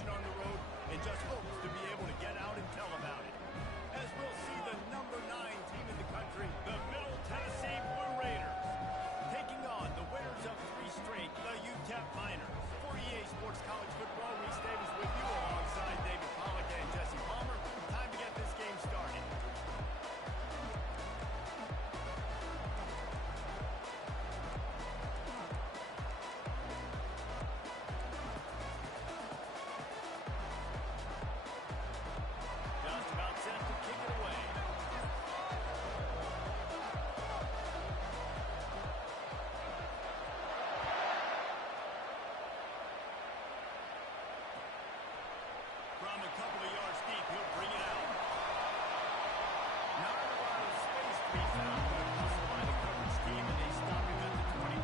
situation on the road and just hopes to be able to get out and tell about it. As we'll see the number 9 team in the country, the Middle Tennessee Blue Raiders, taking on the winners of 3 straight, the Utep Miners. For EA Sports College Football, Reese Davis with you alongside David Pollack and Jesse Palmer. Time to get this game started. Just about set to kick it away. From a couple of yards deep, he'll bring it out. Not a lot of space to be found, but hustled by the coverage team, and they stop him at the 21.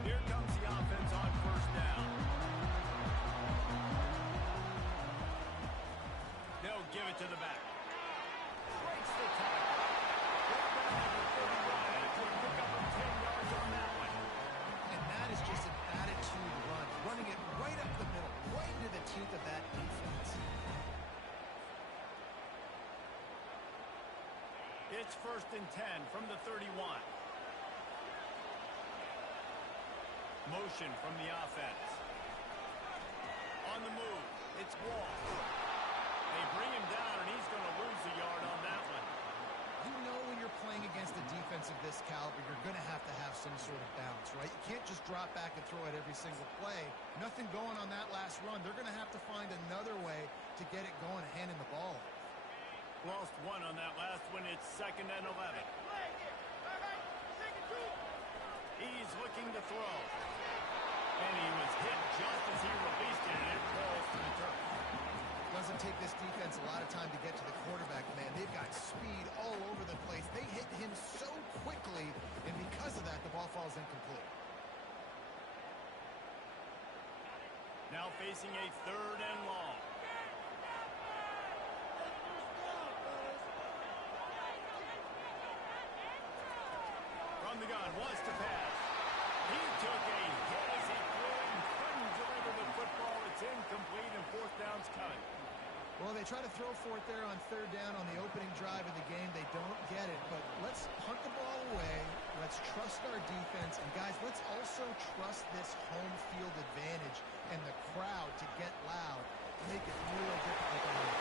Here comes the offense on first down. They'll give it to the back. Breaks the tackle. Brought down at the 31 after a pickup of 10 yards on that one. And that is just an attitude run. Running it right up the middle, right into the teeth of that defense. It's 1st and 10 from the 31. Motion from the offense. On the move, it's Wall. They bring him down, and he's going to lose a yard on that one. You know when you're playing against a defense of this caliber, you're going to have some sort of balance, right? You can't just drop back and throw it every single play. Nothing going on that last run. They're going to have to find another way to get it going, handing the ball off. Lost 1 on that last one. It's 2nd and 11. He's looking to throw. And he was hit just as he released it, and it falls to the turf. Doesn't take this defense a lot of time to get to the quarterback, man. They've got speed all over the place. They hit him so quickly, and because of that, the ball falls incomplete. Now facing a 3rd and long. From the gun, wants to pass. He took a hit as he threw it and couldn't deliver the football. It's incomplete, and 4th down's coming. Well, they try to throw for it there on 3rd down on the opening drive of the game. They don't get it, but let's punt the ball away. Let's trust our defense. And, guys, let's also trust this home field advantage and the crowd to get loud and make it really difficult on them.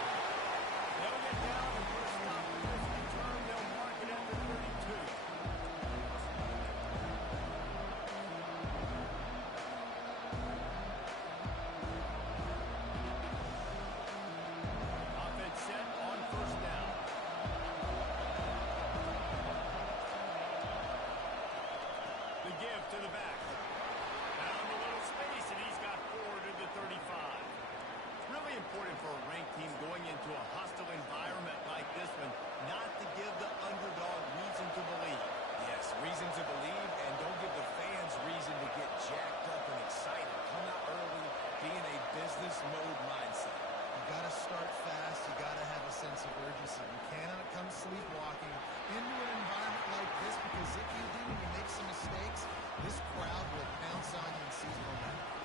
They'll get down and put a stop to this return. They'll mark it at the 32. Set on 1st down. The give to the back. Found a little space, and he's got 4 to the 35. It's really important for a ranked team going into a hostile environment like this one not to give the underdog reason to believe. Yes, reason to believe, and don't give the fans reason to get jacked up and excited. Come out early, be in a business mode mindset. You got to start fast. You got to have a sense of urgency. You cannot come sleepwalking into an environment like this, because if you do and you make some mistakes, this crowd will pounce on you and seize momentum.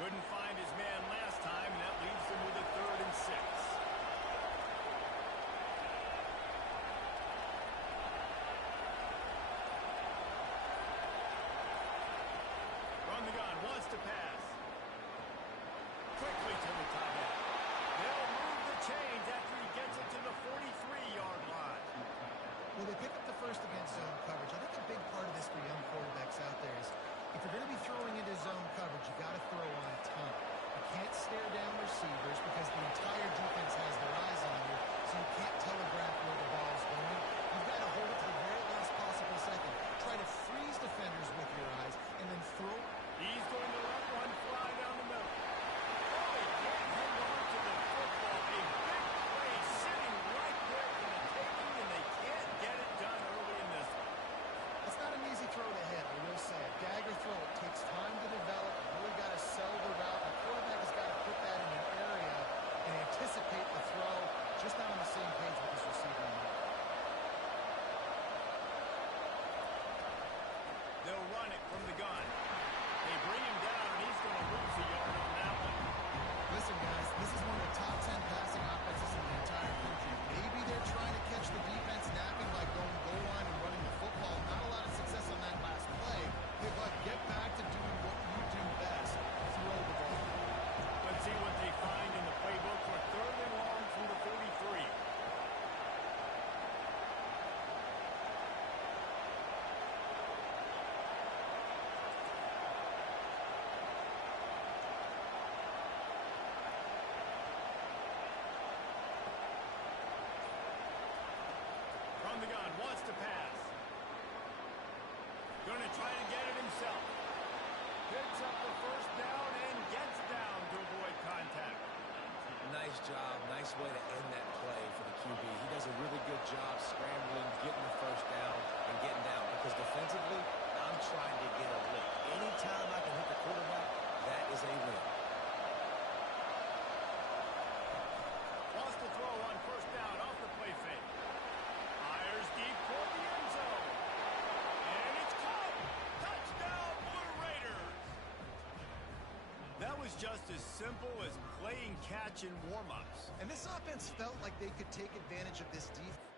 Couldn't find his man last time, and that leaves him with a 3rd and 6. From the gun, wants to pass. Quickly to the top end. They'll move the chains after he gets it to the 43-yard line. Well, they pick up the first against zone coverage. I think a big part of this for young quarterbacks out there is if you're going to be throwing into zone coverage, you got to throw on time. You can't stare down receivers because the entire defense has their eyes on you, so you can't telegraph where the ball's going. You've got to to pass. Going to try to get it himself. Picks up the first down and gets down to avoid contact. Nice job. Nice way to end that play for the QB. He does a really good job scrambling, getting the first down, and getting down. Because defensively, I'm trying to get a lick. Anytime I can hit the quarterback, that is a win. Wants to throw on first down off the play fake. Fires deep for the end zone. And it's caught. Touchdown, Blue Raiders. That was just as simple as playing catch in warm-ups. And this offense felt like they could take advantage of this defense.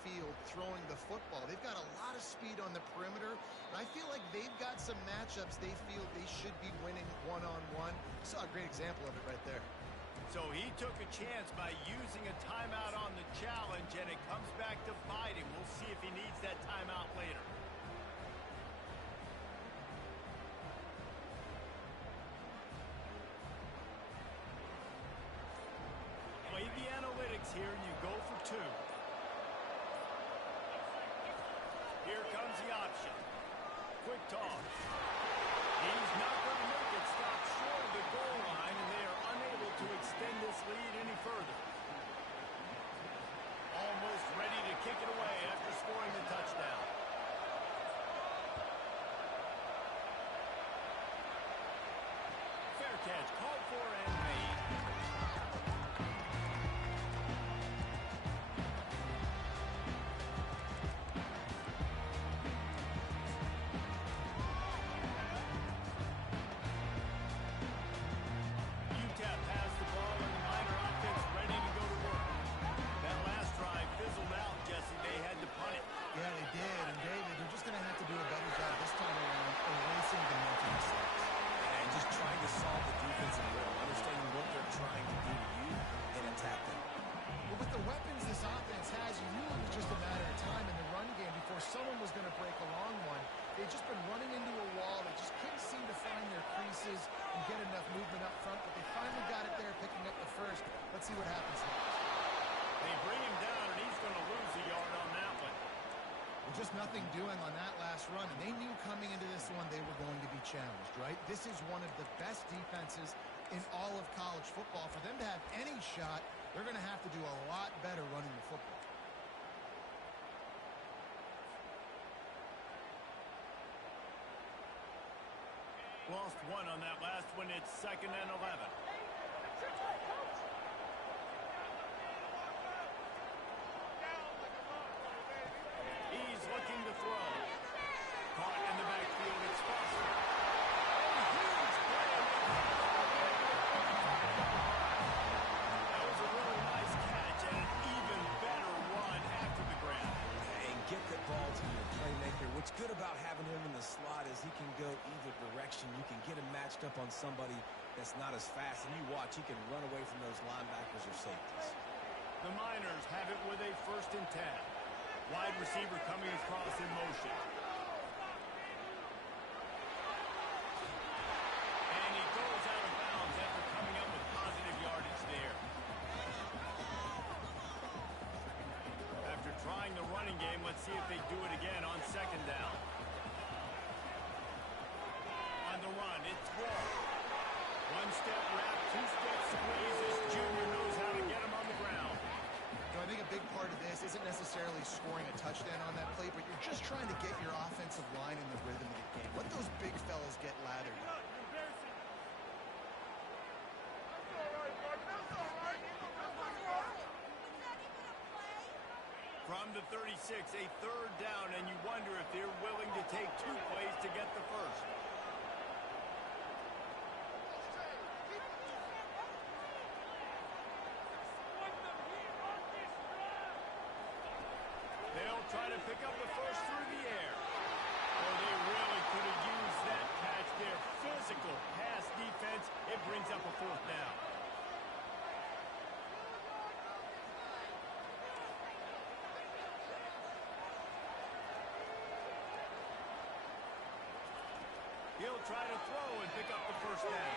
Field throwing the football. They've got a lot of speed on the perimeter, and I feel like they've got some matchups they feel they should be winning one-on-one. Saw a great example of it right there. So he took a chance by using a timeout on the challenge, and it comes back to bite him. We'll see if he needs that timeout later. Play the analytics here, and you go for two. Here comes the option. Quick toss. He's not going to make it stop short of the goal line, and they are unable to extend this lead any further. Almost ready to kick it away after scoring the touchdown. Fair catch called for and made. Utep has the ball and the Miner offense ready to go to work. That last drive fizzled out, Jesse. They had to punt it. Yeah, they did. And David, they're just going to have to do a better job this time around erasing the mental mistakes. And just trying to solve the defensive rhythm, understanding what they're trying to do to you and attack them. Well, with the weapons this offense has, you knew it was just a matter of time in the run game before someone was going to break a long one. They've just been running into a wall. They just couldn't seem to find their creases and get enough movement up front, but they finally got it there, picking up the first. Let's see what happens next. They bring him down, and he's going to lose a yard on that one. Well, just nothing doing on that last run, and they knew coming into this one they were going to be challenged, right? This is one of the best defenses in all of college football. For them to have any shot, they're going to have to do a lot better running the football. Lost one on that last one. It's 2nd and 11. He's looking to throw. Caught in the backfield. It's Foster. Huge play. That was a really nice catch and an even better run after the grab. And get the ball to your playmaker. What's good about having him in the slot is he can go either direction. You can get him matched up on somebody that's not as fast. And you watch, he can run away from those linebackers or safeties. The Miners have it with a 1st and 10. Wide receiver coming across in motion. And he goes out of bounds after coming up with positive yardage there. After trying the running game, let's see if they do it again on 2nd down. On the run, it's Wall. 1-step wrap, 2-step squeeze. This junior knows how to get him on the ground. I think a big part of this isn't necessarily scoring a touchdown on that play, but you're just trying to get your offensive line in the rhythm of the game. Let those big fellas get lathered up. From the 36, a 3rd down, and you wonder if they're willing to take 2 plays to get the first. They'll try to pick up the first through the air. Oh, they really could have used that catch there. Physical pass defense. It brings up a 4th down. He'll try to throw and pick up the first down.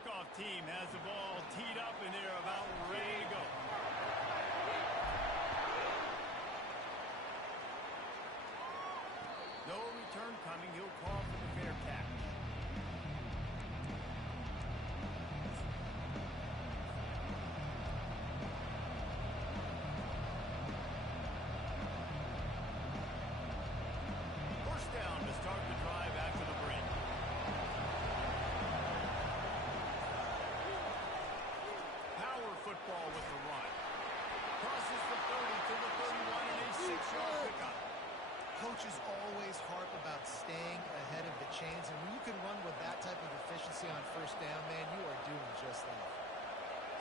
kickoff team has the ball teed up and they're about ready to go. No return coming. He'll call for the fair catch. First down to start the drive after the break. Power football with the run. Crosses the 30 to the 31 and a 6-yard pickup. Coaches always harp about staying ahead of the chains, and when you can run with that type of efficiency on first down, man, you are doing just that.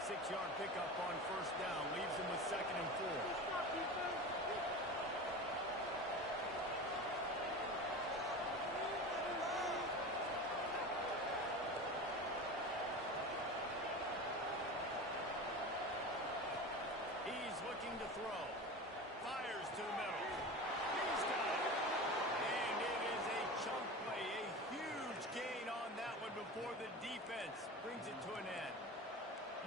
6-yard pickup on first down leaves him with 2nd and 4. He's looking to throw. Fires to the middle. He's got it. And it is a chunk play. A huge gain on that one before the defense brings it to an end.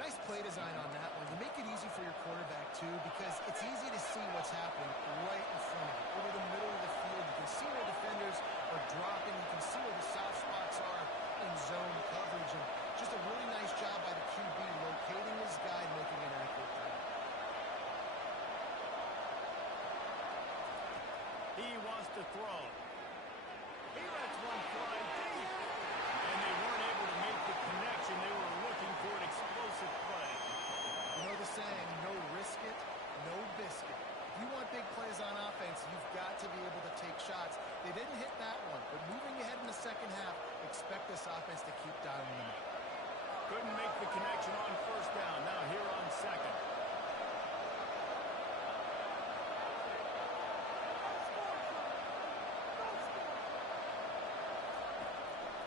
Nice play design on that one to make it easy for your quarterback, too, because it's easy to see what's happening right in front of you. Over the middle of the field, you can see where defenders are dropping. You can see where the soft spots are in zone coverage. And just a really nice job by the QB locating his guy and making an accurate throw. He wants to throw. He lets one fly deep. And they weren't able to make the connection. They were looking for an explosive play. You know the saying, no risk it, no biscuit. If you want big plays on offense, you've got to be able to take shots. They didn't hit that one, but moving ahead in the second half, expect this offense to keep dialing them up. Couldn't make the connection on first down. Now here on second.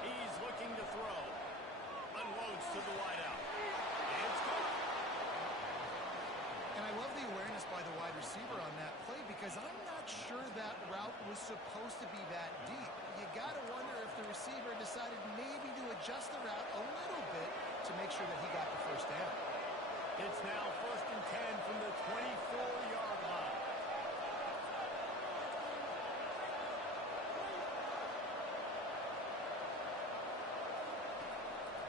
He's looking to throw. Unloads to the wideout. It's good. And I love the awareness by the wide receiver on that play because I'm not sure that route was supposed to be that deep. You got to wonder if the receiver decided maybe to adjust the route a little bit to make sure that he got the first down. It's now 1st and 10 from the 24-yard line.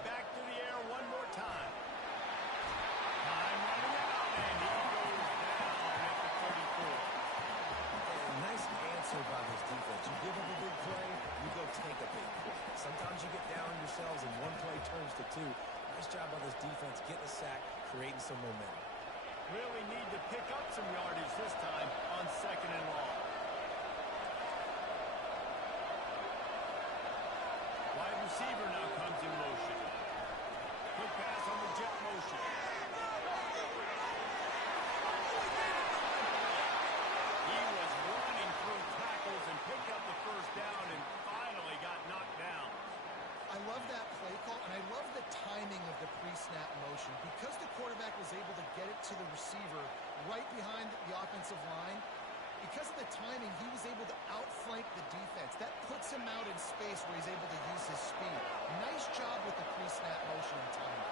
Back to the air one more time. Time running out, and he goes down at the 34. Nice answer by this defense. You give up a big play, you go take a big play. Sometimes you get down on yourselves and one play turns to two. Nice job by this defense getting a sack, creating some momentum. Really need to pick up some yardage this time on 2nd and long. Wide receiver now comes in motion. Quick pass on the jet motion. He was running through tackles and picked up the first down and finally got knocked down. I love that play call, and I love the timing of the pre-snap motion. Because the quarterback was able to get it to the receiver right behind the offensive line, because of the timing, he was able to outflank the defense. That puts him out in space where he's able to use his speed. Nice job with the pre-snap motion and timing.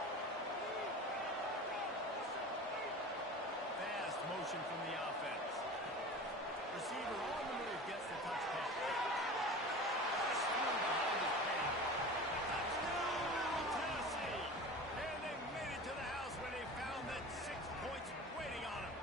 Fast motion from the offense. Receiver on the move gets the touchdown. Pass through behind his head. Touchdown, Middle Tennessee. And they made it to the house when they found that 6 points waiting on him.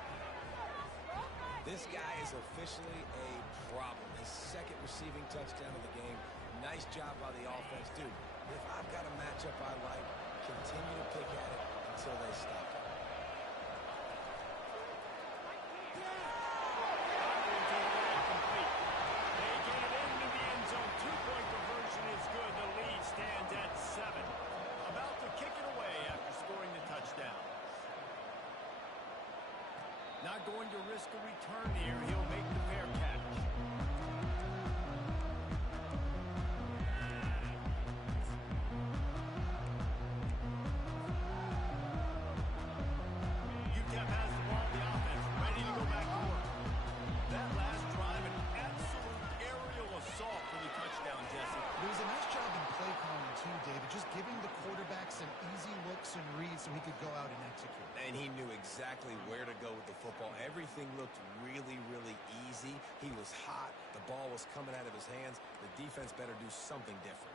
This guy is officially a problem. His 2nd receiving touchdown of the game. Nice job by the offense. Dude, if I've got a matchup I like, continue to pick at it until they stop it. Complete. They get it into the end zone. 2-point conversion is good. The lead stands at 7. About to kick it away after scoring the touchdown. Not going to risk a return here. He'll make the fair catch. Utep has the ball, the offense, ready to go back to work. That last drive, an absolute aerial assault for the touchdown, Jesse. There was a nice job in play calling, too, David, just giving the quarterback some easy speed so he could go out and execute. And he knew exactly where to go with the football. Everything looked really, really easy. He was hot. The ball was coming out of his hands. The defense better do something different.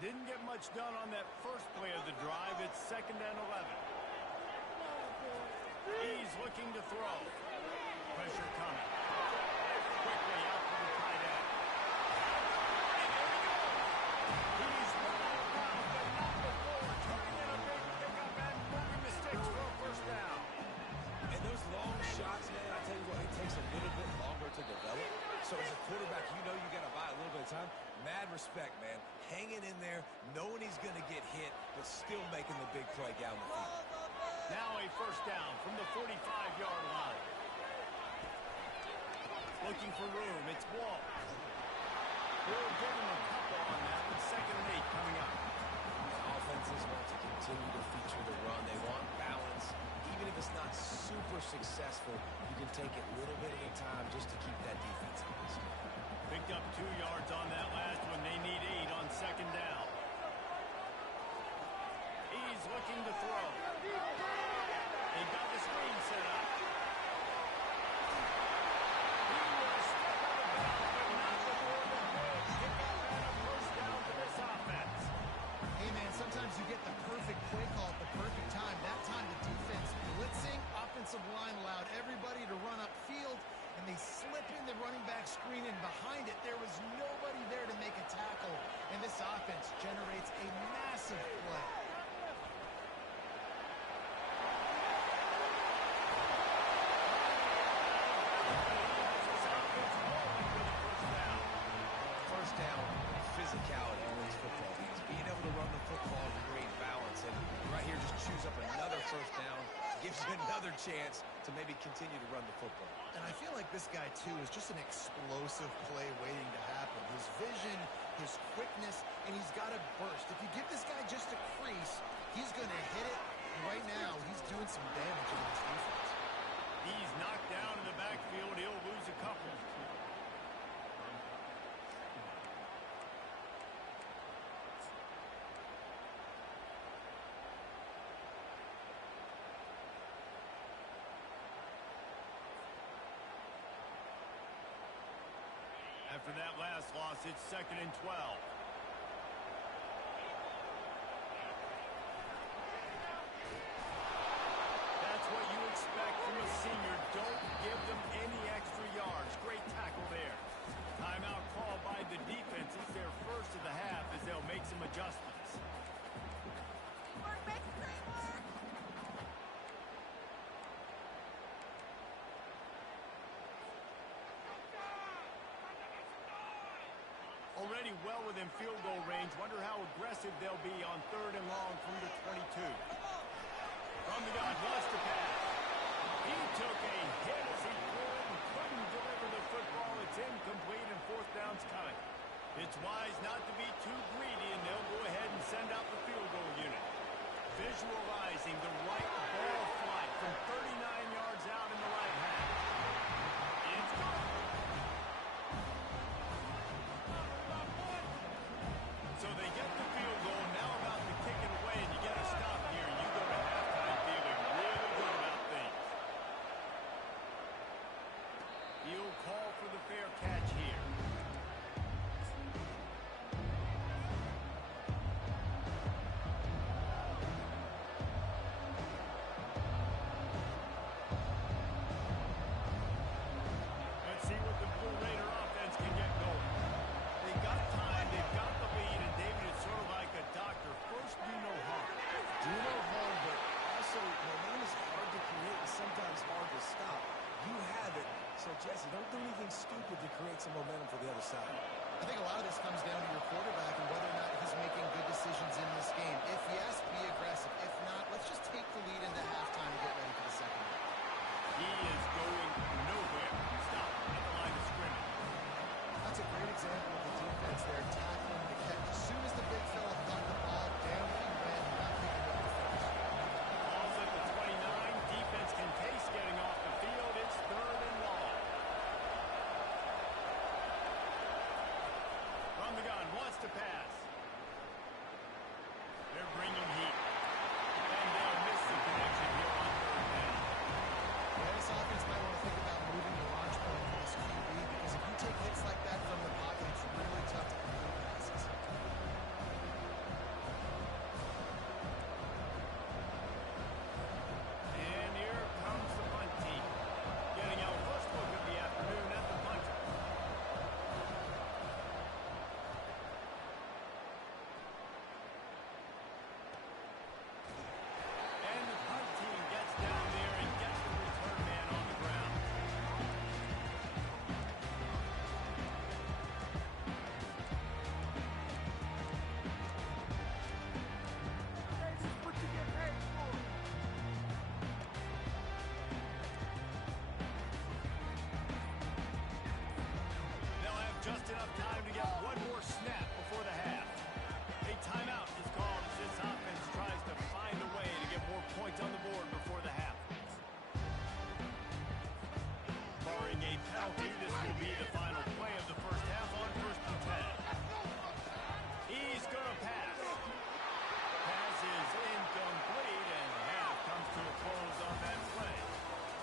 Didn't get much done on that first play of the drive. It's 2nd and 11. He's looking to throw. Pressure coming. Quickly out to the tight end. He's run out of bounds, but not before. Turning in a big pickup and moving the sticks for a first down. And those long shots, man, I tell you what, it takes a little bit longer to develop. So as a quarterback, you know you got to buy a little bit of time. Mad respect, man. Hanging in there, knowing he's going to get hit, but still making the big play down the field. Now a first down from the 45-yard line. Looking for room. It's Wall. We'll give him a couple on that with 2nd and 8 coming up. Offenses want to continue to feature the run. They want balance. Even if it's not super successful, you can take it a little bit at a time just to keep that defense honest. Picked up 2 yards on that last one. They need 8 on 2nd down. He's looking to throw. He got the screen set up. He will step out of bounds, but not before the big pickup and a first down for this offense. Hey, man, sometimes you get the perfect play call at the perfect time. That time the defense blitzing, offensive line allowed everybody to run upfield, and they slip in the running back screen, and behind it, there was nobody there to make a tackle, and this offense generates a massive play. First down, physicality wins football games. Being able to run the football and create balance, and right here just chews up another first down, gives you another chance to maybe continue to run the football. And I feel like this guy, too, is just an explosive play waiting to happen. His vision, his quickness, and he's got a burst. If you give this guy just a crease, he's going to hit it. And right now, he's doing some damage in this defense. He's knocked down in the backfield. He'll lose a couple. After that last loss, it's 2nd and 12. That's what you expect from a senior. Don't give them any extra yards. Great tackle there. Timeout called by the defense. It's their first of the half as they'll make some adjustments. Already well within field goal range. Wonder how aggressive they'll be on 3rd and long from the 22. From the gun, wants to pass. He took a hit as he pulled and couldn't deliver the football. It's incomplete and 4th down's coming. It's wise not to be too greedy, and they'll go ahead and send out the field goal unit. Visualizing the right ball flight from 39 yards out in the right half. It's gone. So they get the field goal, now about to kick it away, and you get a stop here. You go to halftime feeling really good about things. He'll call for the fair catch here. Let's see what the Blue Raider offense can get going. They got time, they've got the lead, and David, it's sort of like a doctor. First, do no harm. Do no harm, but also momentum is hard to create and sometimes hard to stop. You have it, so Jesse, don't do anything stupid to create some momentum for the other side. I think a lot of this comes down to your quarterback and whether or not he's making good decisions in this game. If yes, be aggressive. If not, let's just take the lead into halftime and get ready for the second half. He is going nowhere. Stop at the line of scrimmage. That's a great example of the defense there, tackling the catch. As soon as the big fella got the ball, down he ran, not picking up the first. Ball's at the 29. Defense can case getting off the field. It's 3rd and long. points on the board before the half. Barring a penalty, this will be the final play of the first half on 1st and 10. He's going to pass. Pass is incomplete, and half comes to a close on that play.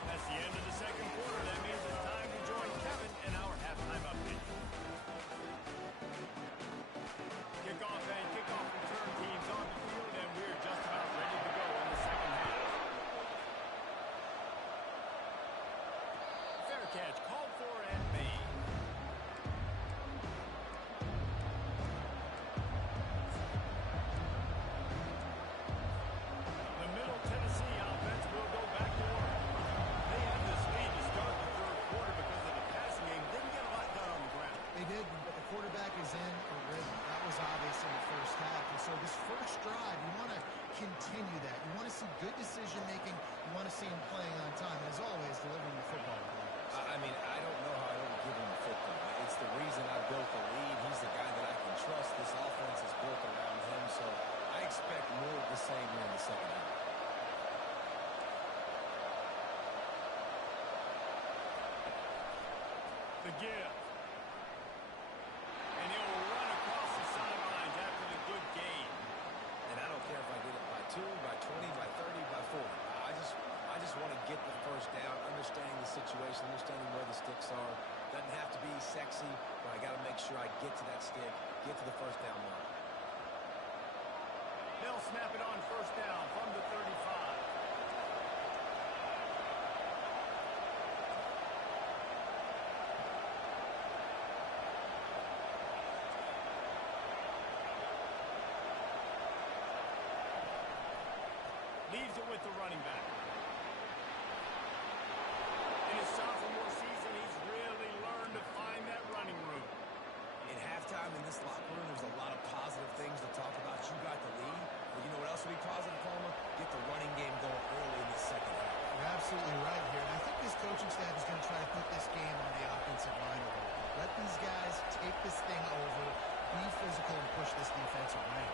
That's the end of the second quarter. That means it's time to join Kevin in our halftime update. Kickoff and kickoff return teams on the field, and we're just about ready to go in the second half. Fair catch called for and made. The Middle Tennessee offense will go back to work. They had this lead to start the third quarter because of the passing game. Didn't get a lot done on the ground. They did, but the quarterback is in a rhythm. That was obvious in the first half. And so this first drive, you want to continue that. You want to see good decision-making. You want to see him playing on time. And as always, delivering the football. I mean, I don't know how I don't give him the football. It's the reason I built the lead. He's the guy that I can trust. This offense is built around him, so I expect more of the same here in the second half. The give. And he'll run across the sidelines after the good gain. And I don't care if I get it by 2, by 20, by 30, by 40. I just want to get the first down, understanding the situation, understanding where the sticks are. Doesn't have to be sexy, but I got to make sure I get to that stick, get to the first down mark. They'll snap it on first down from the 35. Leaves it with the running back. In his sophomore season, he's really learned to find that running room. In halftime in this locker room, there's a lot of positive things to talk about. You got the lead. But you know what else will be positive, Palmer? Get the running game going early in the second half. You're absolutely right here. And I think this coaching staff is going to try to put this game on the offensive line a little bit. Let these guys take this thing over, be physical, and push this defense away.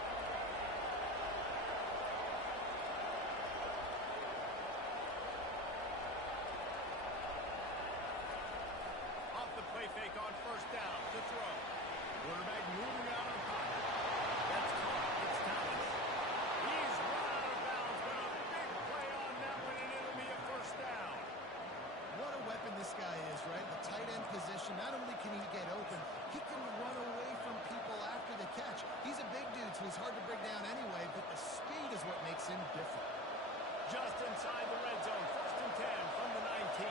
Off the play fake on first down to throw. Quarterback moving out of the pocket. That's caught. It's Thomas. He's run out of bounds, but a big play on that one, and it'll be a first down. What a weapon this guy is, right? The tight end position, not only can he get open, he can run away from people after the catch. He's a big dude, so he's hard to bring down anyway, but the speed is what makes him different. Just inside the red zone. First and 10 from the 19.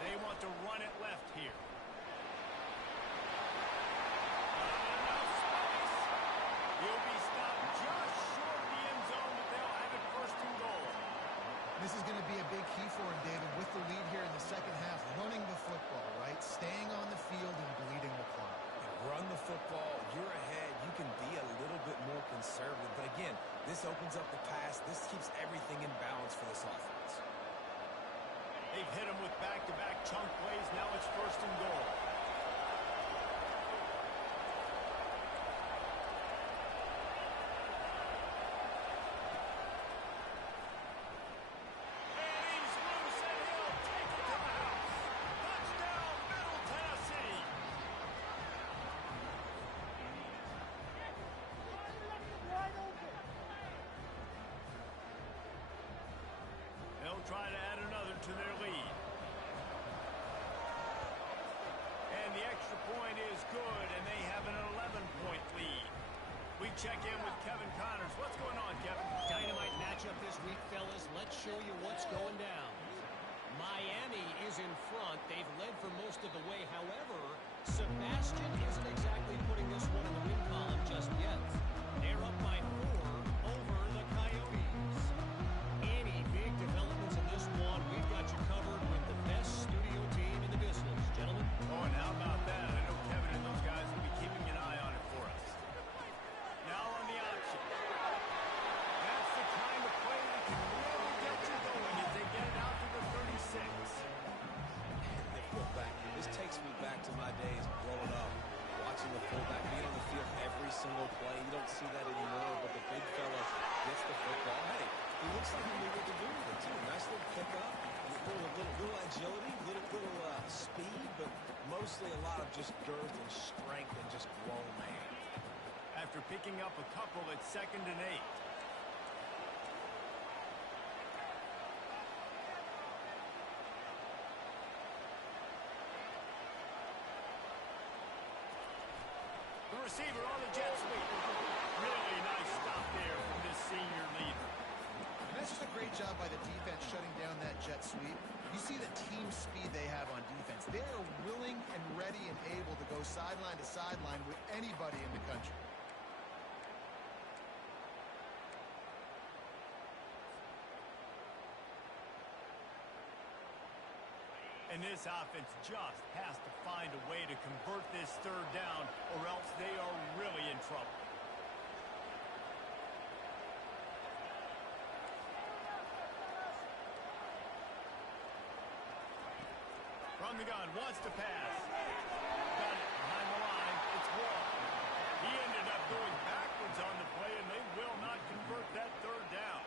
They want to run it left here. Not enough space. He'll be stopped just short of the end zone, but they'll have it first and goal. This is going to be a big key for him, David, with the lead here in the second half, running the football, right? Staying on the field and bleeding the clock. Run the football. You're ahead. You can be a little bit more conservative. But again, this opens up the pass. This keeps everything in balance for this offense. They've hit him with back-to-back chunk plays. Now it's first and goal. And he's loose, and he'll take it to the house. Touchdown, Middle Tennessee. They'll try to add another to their lead. And the extra point is good, and they have an 11-point lead. We check in with Kevin Connors. What's going on, Kevin? Dynamite matchup this week, fellas. Let's show you what's going down. Miami is in front. They've led for most of the way. However, Sebastian isn't exactly putting this one in the win column just yet. They're up by 4 over the Coyotes. Any big developments in this one, we've got you covered with the best studio team in the business. Gentlemen? Oh, and how about that? I know Kevin and those guys will be keeping an eye on it for us. Now on the option. That's the kind of play that can really get you going as they get it out to the 36. They pull back mostly a lot of just girth and strength and just grown man. After picking up a couple, it's 2nd and 8. The receiver on the jet sweep. Really nice stop there from this senior leader. And that's just a great job by the defense shutting down that jet sweep. You see the team speed they have on defense. They are willing and ready and able to go sideline to sideline with anybody in the country. And this offense just has to find a way to convert this 3rd down, or else they are really in trouble. From the gun, wants to pass. Got it behind the line. It's Wall. He ended up going backwards on the play, and they will not convert that 3rd down.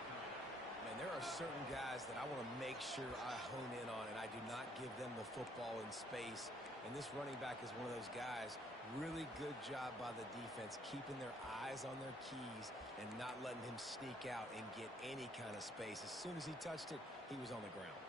Man, there are certain guys that I want to make sure I hone in on, and I do not give them the football in space. And this running back is one of those guys. Really good job by the defense, keeping their eyes on their keys and not letting him sneak out and get any kind of space. As soon as he touched it, he was on the ground.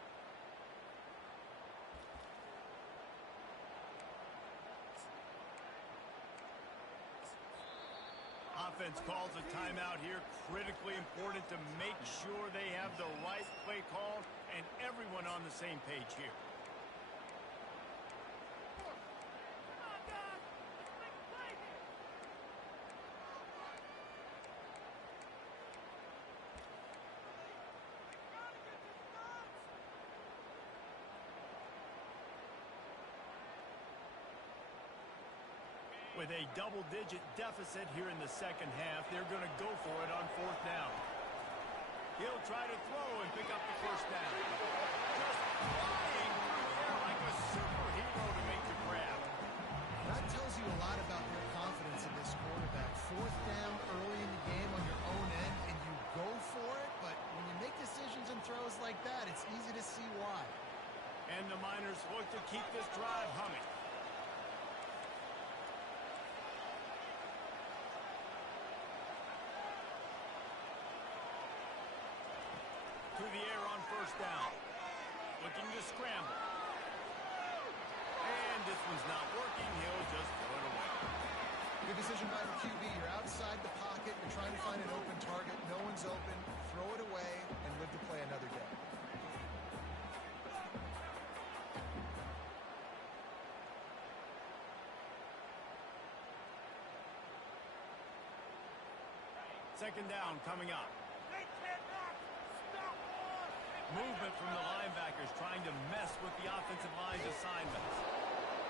Offense calls a timeout here. Critically important to make sure they have the right play call and everyone on the same page here. With a double-digit deficit here in the 2nd half, they're going to go for it on 4th down. He'll try to throw and pick up the 1st down. Just flying through the air like a superhero to make the grab. That tells you a lot about their confidence in this quarterback. 4th down early in the game on your own end, and you go for it, but when you make decisions and throws like that, it's easy to see why. And the Miners look to keep this drive humming. To the air on 1st down. Looking to scramble. And this one's not working. He'll just throw it away. Good decision by the QB. You're outside the pocket. You're trying to find an open target. No one's open. Throw it away and live to play another day. Second down coming up. Movement from the linebackers trying to mess with the offensive line's assignments.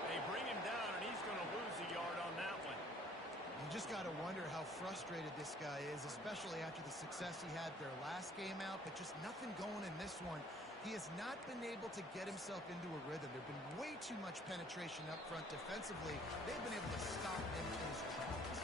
They bring him down, and he's going to lose a yard on that one. You just got to wonder how frustrated this guy is, especially after the success he had their last game out, but just nothing going in this one. He has not been able to get himself into a rhythm. There's been way too much penetration up front defensively. They've been able to stop him in his tracks.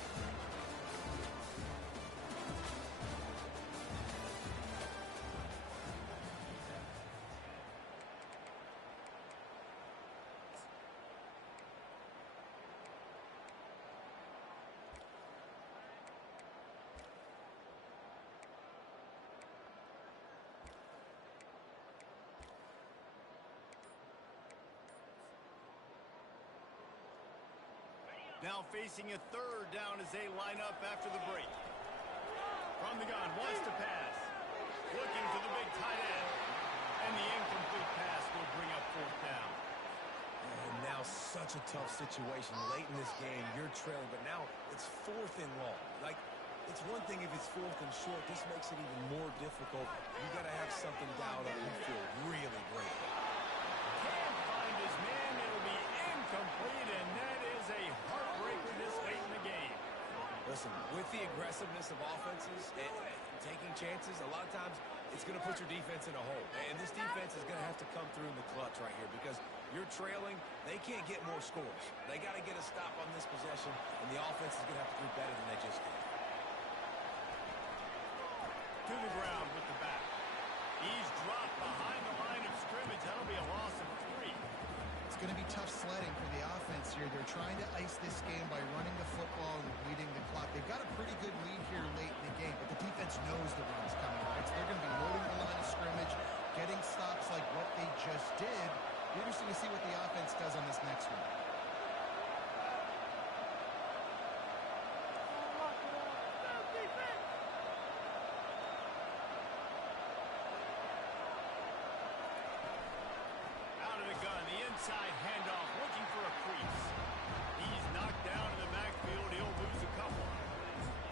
Now facing a 3rd down as they line up after the break. From the gun, wants to pass. Looking to the big tight end. And the incomplete pass will bring up 4th down. And now such a tough situation. Late in this game, you're trailing, but now it's 4th and long. Like, it's one thing if it's 4th and short. This makes it even more difficult. You got to have something dialed up and feel really great. Can't find his man. It'll be incomplete, and that is a heartbreaker this late in the game. Listen, with the aggressiveness of offenses and taking chances, a lot of times it's going to put your defense in a hole. And this defense is going to have to come through in the clutch right here because you're trailing. They can't get more scores. They got to get a stop on this possession, and the offense is going to have to do better than they just did. To the ground with the back. He's dropped behind the line of scrimmage. That'll be a loss of 3. It's going to be tough sledding for the offense here. They're trying to ice this game by running the football and leading the clock. They've got a pretty good lead here late in the game, but the defense knows the run's coming, right? So they're going to be loading the line of scrimmage, getting stops like what they just did. Be interesting to see what the offense does on this next one. Inside handoff, looking for a crease. He's knocked down in the backfield. He'll lose a couple.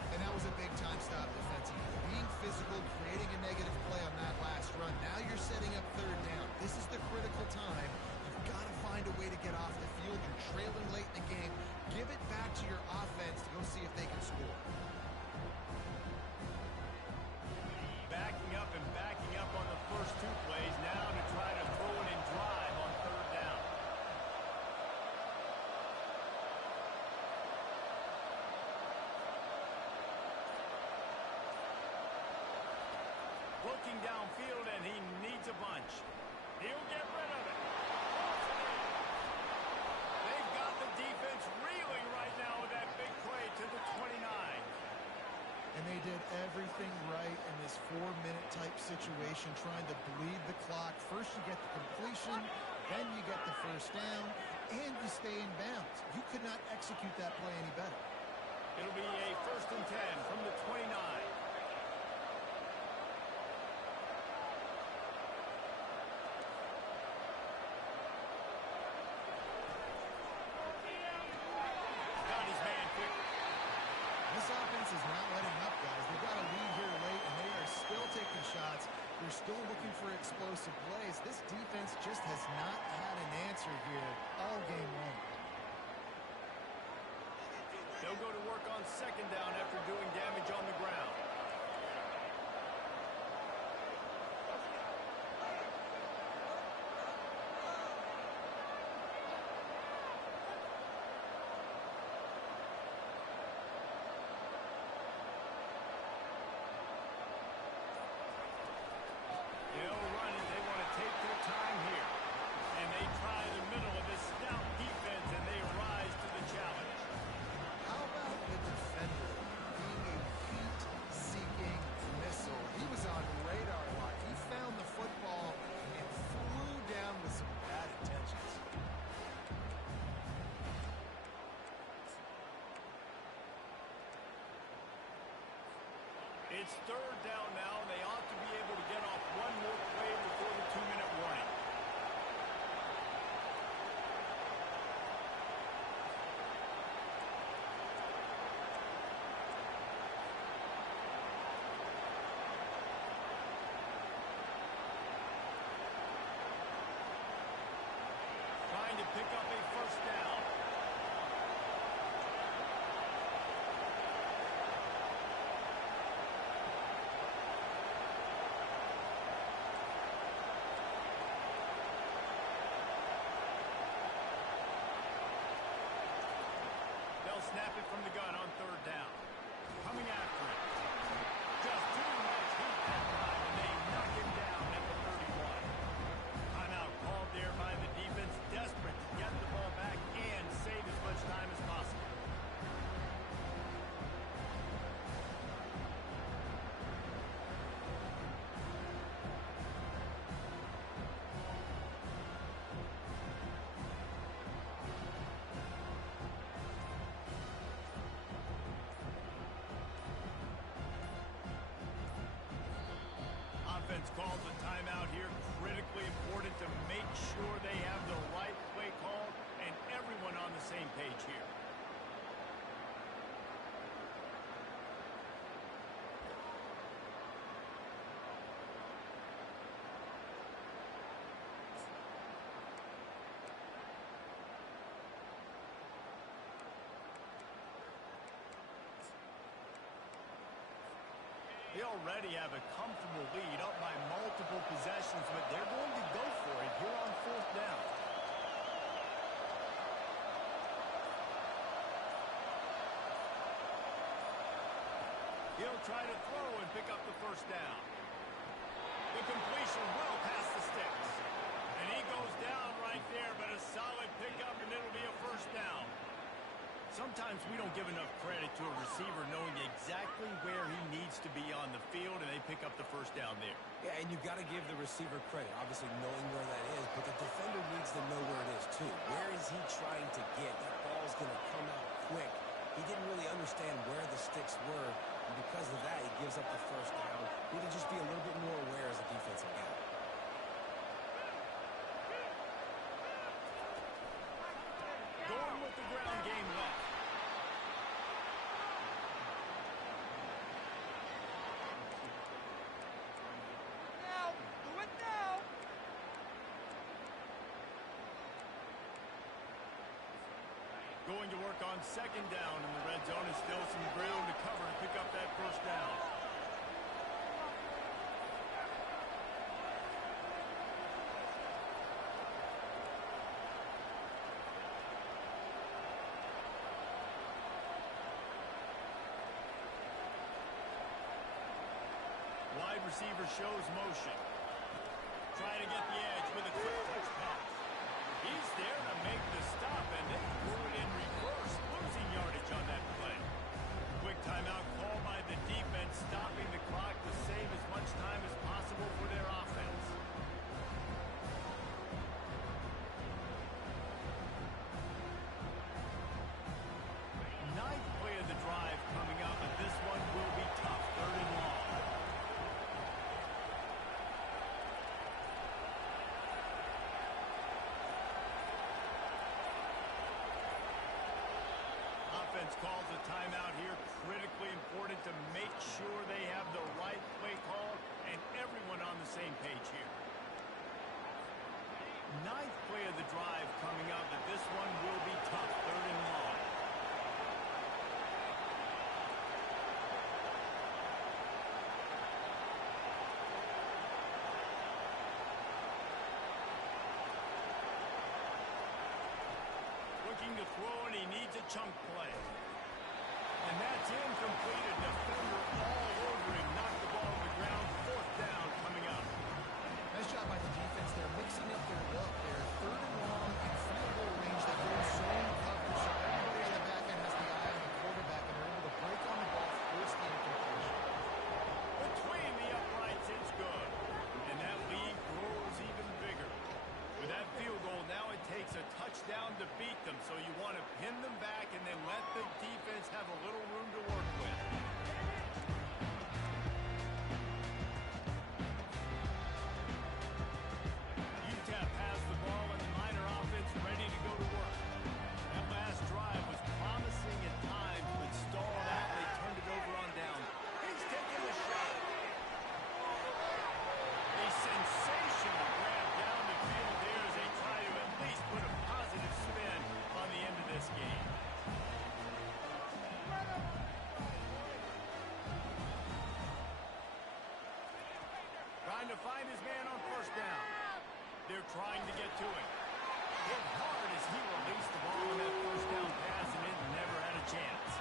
And that was a big-time stop defensively. Being physical, creating a negative play on that last run. Now you're setting up third down. This is the critical time. You've got to find a way to get off the field. You're trailing late in the game. Give it back to your offense to go see if they can score. Backing up and backing up on the first two plays now to try to throw it and drive on third down. Looking downfield, and he needs a bunch. He'll get rid of it. They've got the defense reeling right now with that big play to the 29. And they did everything right in this 4-minute type situation, trying to bleed the clock. First you get the completion, then you get the first down, and you stay in bounds. You could not execute that play any better. It'll be a 1st and 10 from the 29. Is not letting up, guys. They've got a lead here late, and they are still taking shots. They're still looking for explosive plays. This defense just has not had an answer here all game long. They'll go to work on 2nd down after doing damage on the ground. It's 3rd down now, and they ought to be able to get off one more play before the 2-minute warning. Trying to pick up a 1st down. Snap it from the gun on 3rd down. Coming after it. Just too much heat that time, and they knock him down at the 31. Timeout called there by the defense, desperate to get the ball back and save as much time as possible. Calls a timeout here, critically important to make sure they have the right play call and everyone on the same page here. They already have a comfortable lead up by multiple possessions, but they're going to go for it here on 4th down. He'll try to throw and pick up the 1st down. The completion well past the sticks. And he goes down right right there, but a solid pickup, and it'll be a first down. Sometimes we don't give enough credit to a receiver knowing exactly where he needs to be on the field, and they pick up the first down there. Yeah, and you've got to give the receiver credit, obviously knowing where that is, but the defender needs to know where it is too. Where is he trying to get? That ball's going to come out quick. He didn't really understand where the sticks were, and because of that, he gives up the first down. Need to just be a little bit more aware as a defensive guy. Going with the ground game left. Now, do it now. Going to work on second down in the red zone, and still some ground to cover to pick up that first down. Wide receiver shows motion. Trying to get the edge with a quick touch pass. He's there to make the stop, and they threw it in reverse, losing yardage on that play. Quick timeout called by the defense, stopping the clock to save as much time as possible for their offense. Ninth play of the drive coming up, and this one will be tough, 3rd and long. Offense calls a timeout here. Critically important to make sure they have the right play call and everyone on the same page here. Ninth play of the drive coming up, but this one will be tough, 3rd and long. Looking to throw, and he needs a chunk play. And that's incomplete. A defender all over him. Knocked the ball on the ground. 4th down coming up. Nice job by the defense. They're mixing up their look. They're 3rd and long and field goal range. They go zone coverage, so everybody on the back end has the eye on the quarterback, and they're able to break on the ball, force the incompletion. Between the uprights, it's good. And that lead grows even bigger. With that field goal, now it takes a touchdown to beat them, so you want to pin them back and then let the defense have a little room to work with. Utep has the ball, and the Miner offense ready to go to work. That last drive was promising at times, but stalled out. They turned it over on down. He's taking the shot. A sensational grab down the field there as they try to at least put a positive spin on the end of this game. Trying to find his man on first down. They're trying to get to him. Hit hard as he released the ball on that first down pass, and it never had a chance.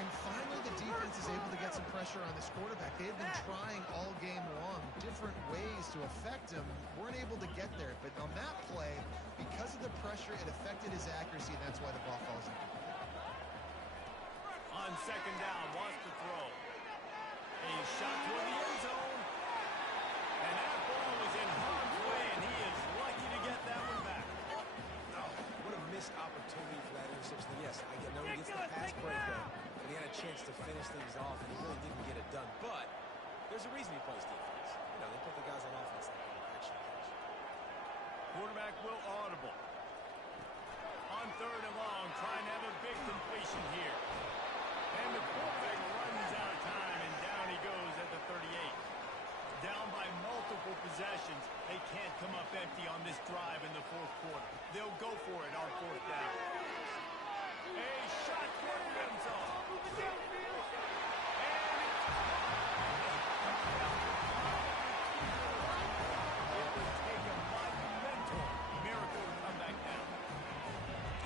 And finally, the defense is able to get some pressure on this quarterback. They've been trying all game long, different ways to affect him. Weren't able to get there, but on that play, because of the pressure, it affected his accuracy, and that's why the ball falls in. On second down, wants to throw. A shot toward the end zone. And that ball was in harm's way, and he is lucky to get that one back. Oh, what a missed opportunity for that interception. Yes, I know he gets the pass breakup, but he had a chance to finish things off, and he really didn't get it done. But there's a reason he plays defense. You know, they put the guys on offense that can actually catch. Quarterback will audible. On 3rd and long, trying to have a big completion here. And the quarterback runs out of time, and down he goes at the 38. Down by multiple possessions. They can't come up empty on this drive in the 4th quarter. They'll go for it on 4th down. A shot toward the end zone. It would take a monumental miracle to come back down.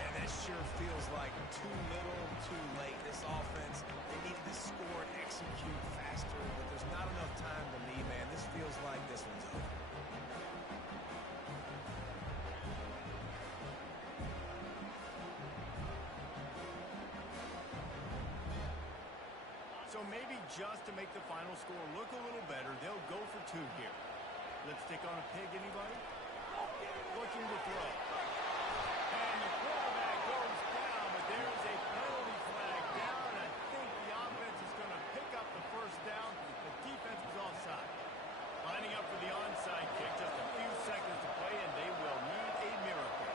And that sure feels like too little, too late. This offense, they needed to score and execute faster, but there's not enough time to me, man. This feels like this one's over. So maybe just to make the final score look a little better, they'll go for two here. Let's stick on a pig, anybody? Looking to throw. And the quarterback goes down, but there's a penalty flag down. I think the offense is going to pick up the first down. The defense was offside. Lining up for the onside kick. Just a few seconds to play, and they will need a miracle.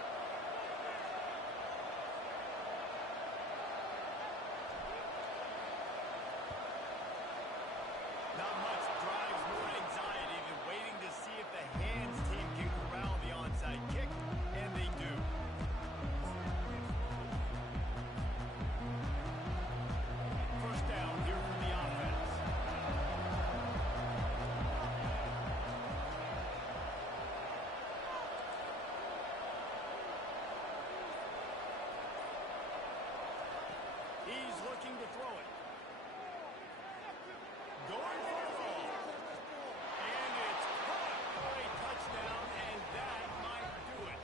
Not much drives more anxiety than waiting to see if the hands team can corral the onside kick, and they do. First down here for the offense. He's looking to throw it. Going for the ball. And it's caught for a touchdown, and that might do it.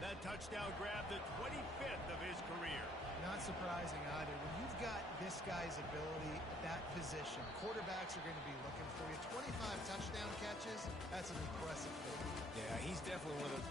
That touchdown grabbed the 25th of his career. Not surprising either. When you've got this guy's ability at that position, quarterbacks are going to be looking for you. 25 touchdown catches, that's an impressive thing. Yeah, he's definitely one of the